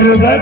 मेरे भाई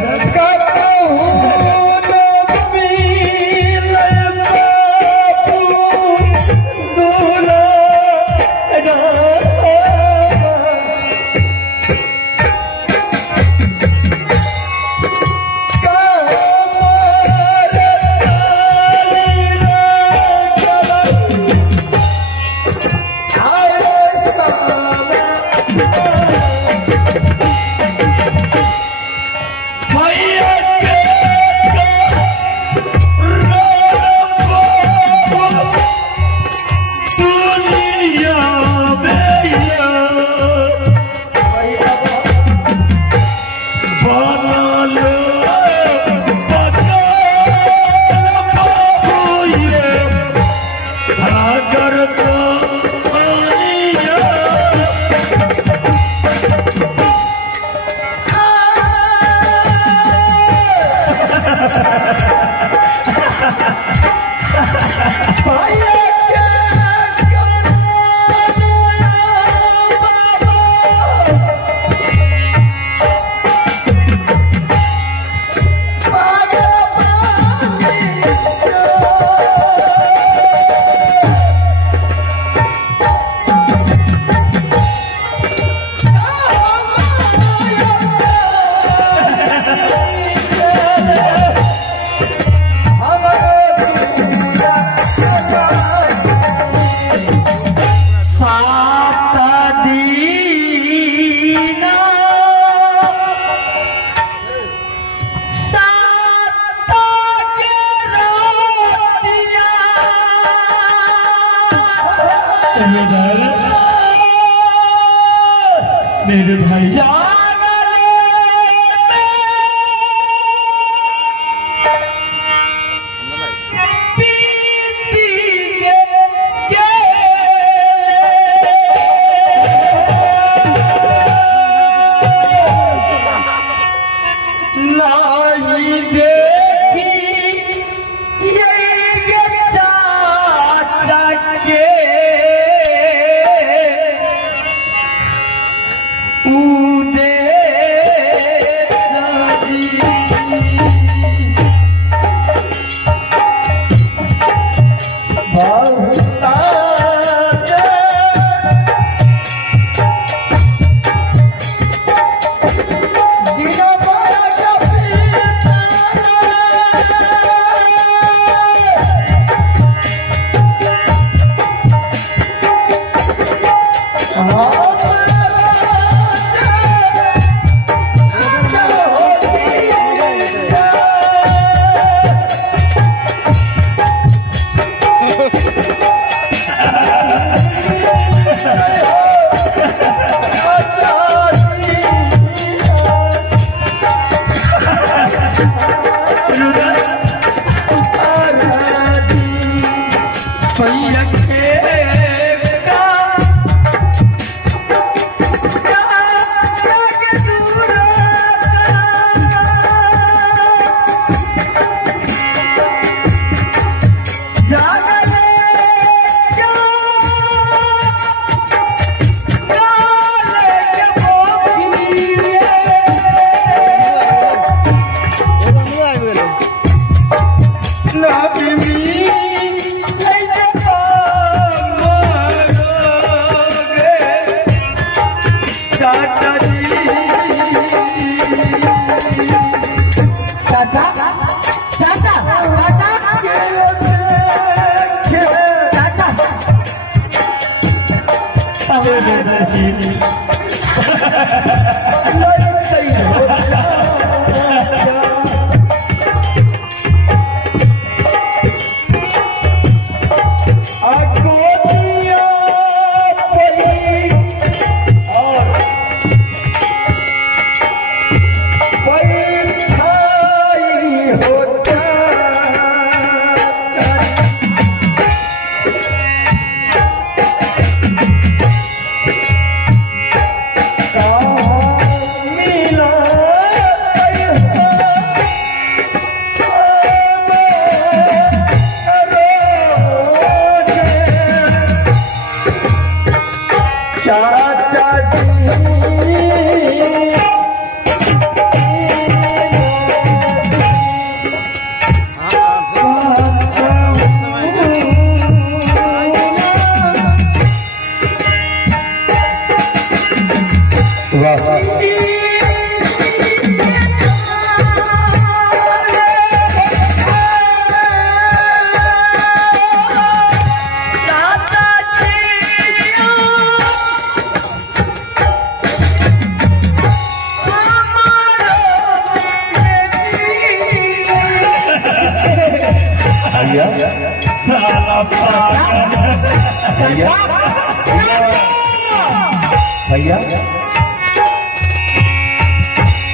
भैया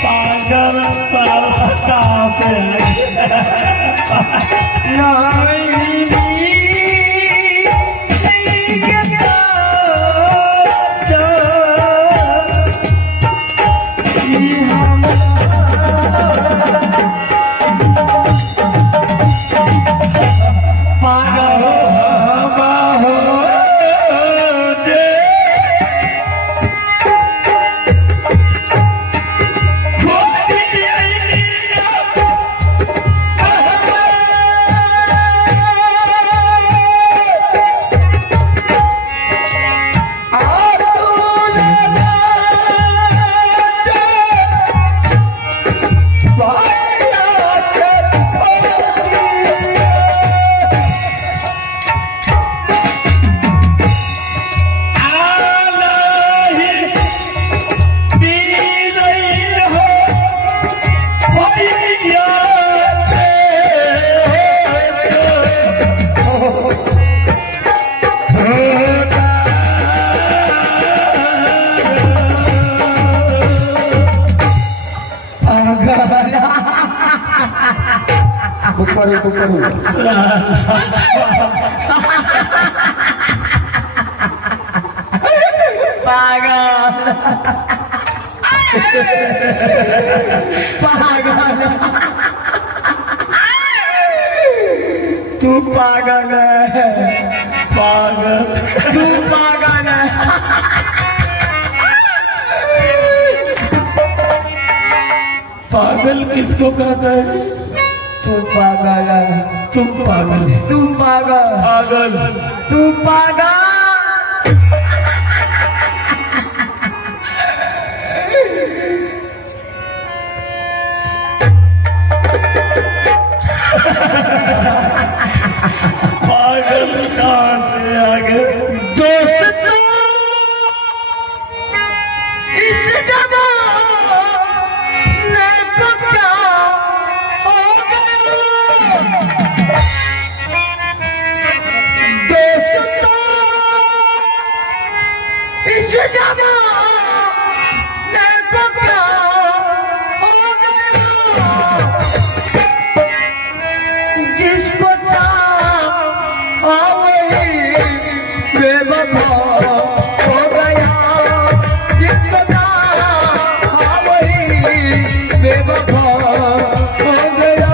पागल तू पागल है, पागल तू पागल है। पागल किसको कहता है? तू पागल है, तुम पागल, तू पागल, पागल तू पागल। पागल कहाँ से आ गए? दोस्तों इस जमाने को क्या हो गया? दोस्तों इस जमाने को क्या हो गया? जिसको बेवफा हो गया, जिसको चाहा वही बेवफा हो गया।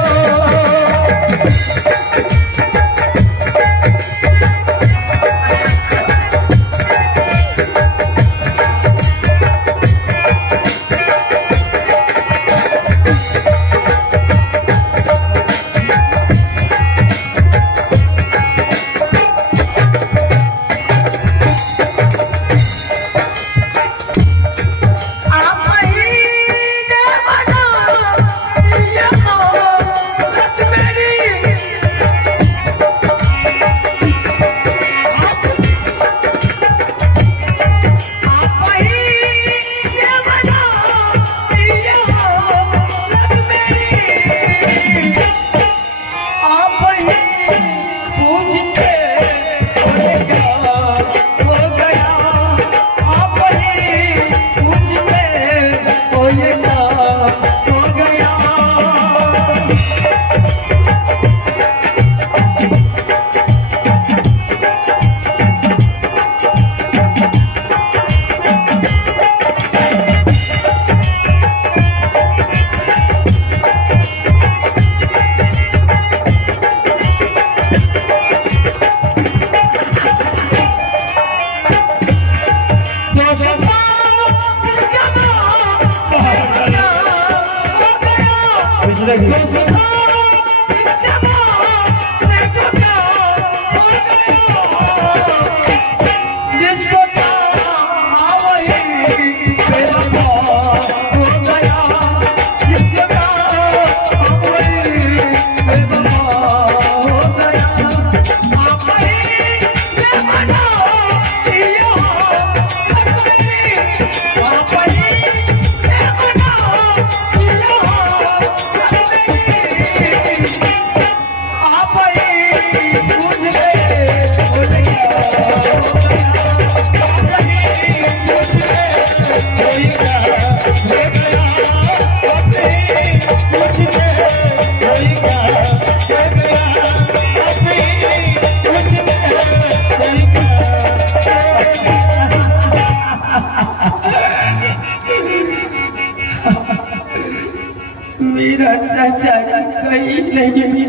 मेरा चाचा कहीं नहीं।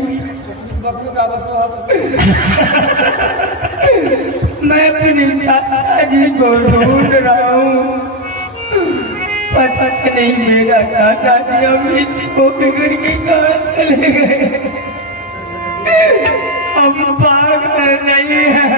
मैं अपने चाचा जी को ढूंढ रहा हूँ, पता नहीं मेरा चाचा जी अभी छोड़ करके कहाँ चले गए। हम पागल नहीं है।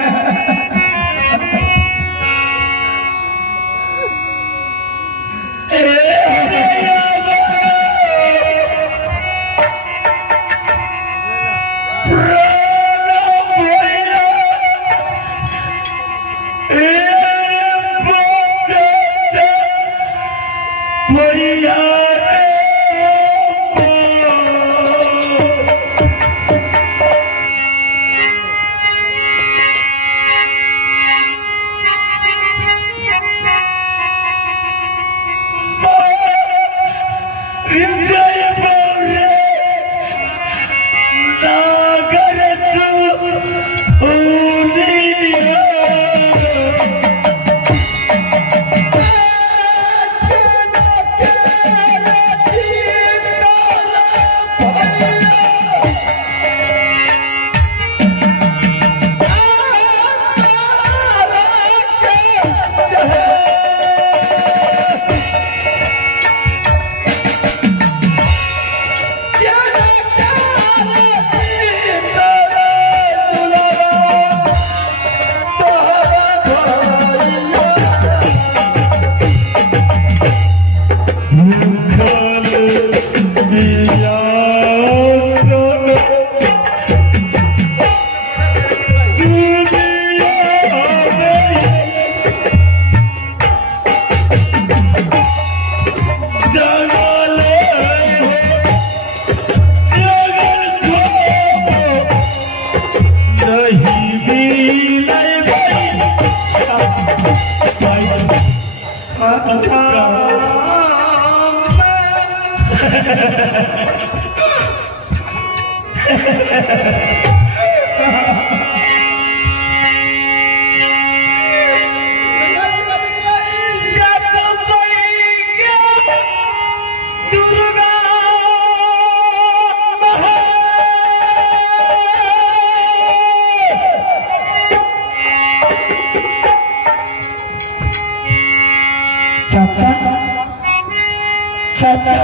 चाचा,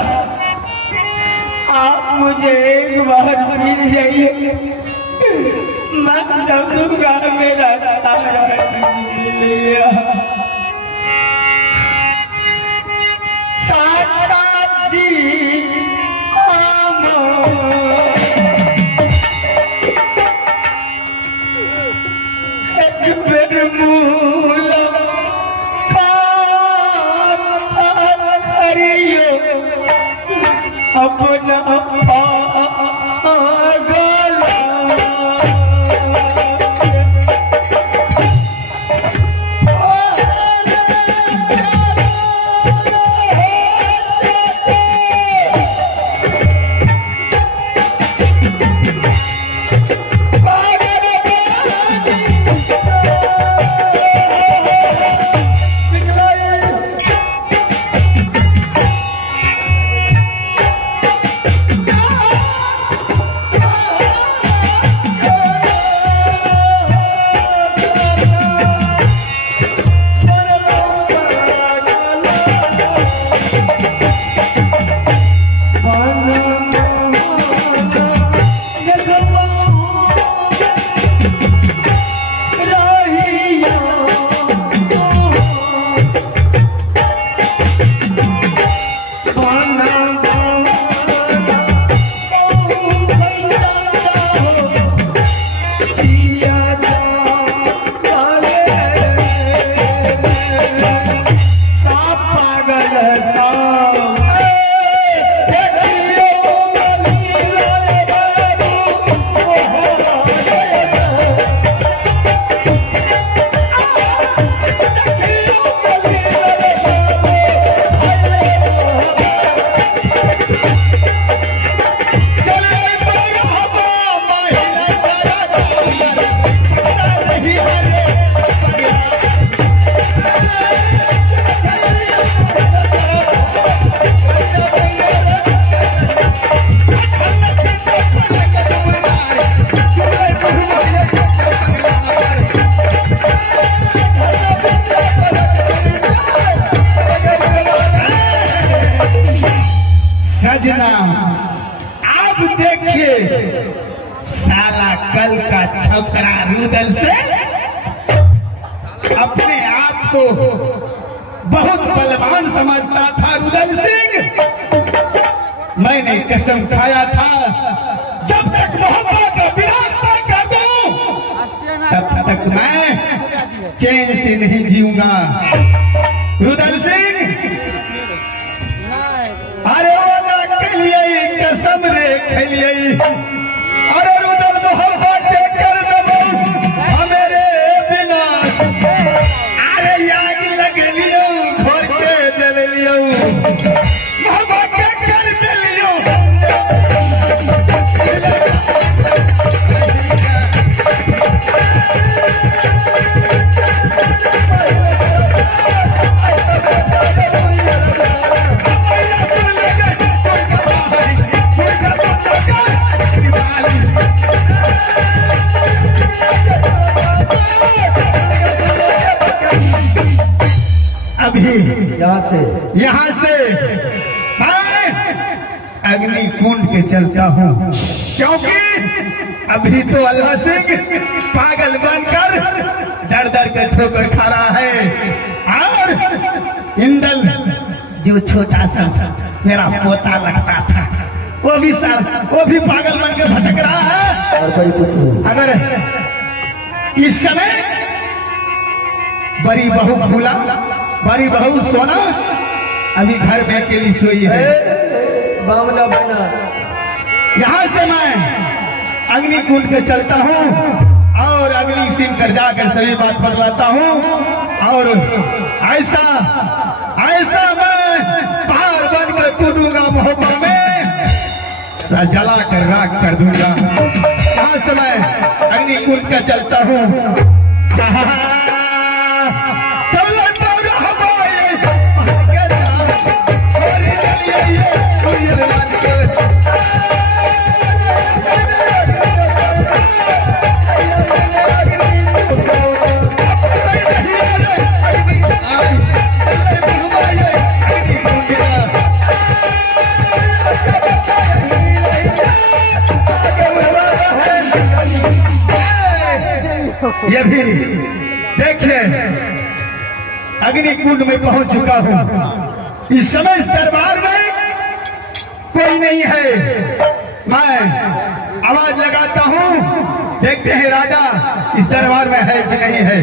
आप मुझे एक बार मिल जाइए, मैं समझूंगा मेरा सारा लिया। चाचा जी अपना पागल नाम। आप देखिए साला कल का छपरा रुदल से अपने आप को बहुत बलवान समझता था रुदल सिंह। मैंने कसम खाया था जब तक मोहब्बत का विनाश न कर दूं तब तक मैं चैन से नहीं जीऊंगा। रुदल सिंह अरे वादा के लिए कसम रे खेलिए। अरे रुदल मोहब्बत के कर दबो हमेरे बिना। अरे याद लग लियो घर के जल लियो मोहब्बत के कर दिलियो। अभी यहाँ से मैं अग्नि कुंड के चलता हूँ, क्योंकि अभी तो अल्लाह सिंह पागल बनकर डर डर के ठोकर खा रहा है। और इंदल जो छोटा सा मेरा पोता लगता था वो भी पागल बन के भटक रहा है। अगर इस समय बड़ी बहू भूला, बड़ी बहू सोना अभी घर में अकेली सोई है। बावला बना यहाँ से मैं अग्नि कुंड के चलता हूँ और अग्नि सिंह कर जाकर सही बात बतलाता हूँ। और ऐसा ऐसा मैं पहाड़ बनकर कूदूंगा मोहब्बत में, जला कर राख कर दूंगा। यहाँ से मैं अग्नि कुंड का चलता हूँ। ये भी देखिए अग्नि कुंड में पहुंच चुका हूं। इस समय इस दरबार में कोई नहीं है। मैं आवाज लगाता हूं, देखते हैं राजा इस दरबार में है कि नहीं है।